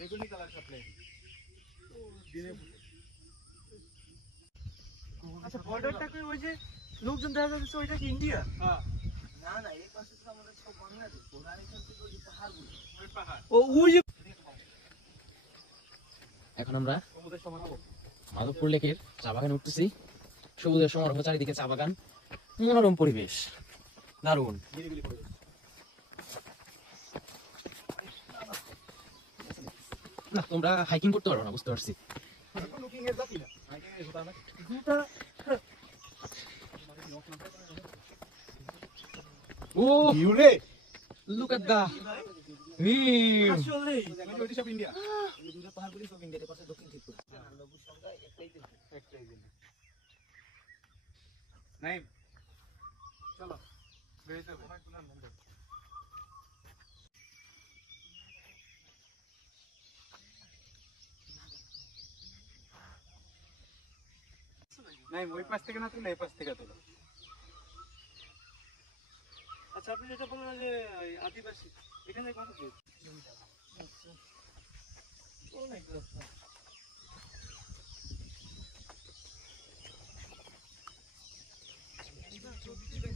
বেগুনি colour supply দিনে। আচ্ছা বর্ডারটা কি ওই যে লোকজন দেখা যাচ্ছে ওইটা কি ইন্ডিয়া? হ্যাঁ না না এই পাশে তো আমাদের সব বাংলাদেশ, ওরা এখান থেকে ওই পাহাড়গুলো, ওই পাহাড় ও ওই যে। এখন আমরা মাধবপুর লেকের চা বাগানে উঠতেছি। সবুজের সমারোহ, চারিদিকে চা বাগান, মনোরম পরিবেশ, দারুণ। না তোমরা হাইকিং করতে পারো না, বুঝতে পারছি। ও ইউরে look at the view. আসলে ওইটা সব ইন্ডিয়া। এই দুটো পাহাড়গুলি সব ইন্ডিয়ার পাশে দক্ষিণ ত্রিপুরা। লঘুর সংখ্যা একটাই দিন। নাইম চলো বেরিয়ে হবে। নাইম ওই পাশ থেকে না তুলে এই পাশ থেকে তোলো। আচ্ছা আপনি যেটা বললেন যে আদিবাসী, এখানে কত দূর? আচ্ছা অনেক রাস্তা। সত্যি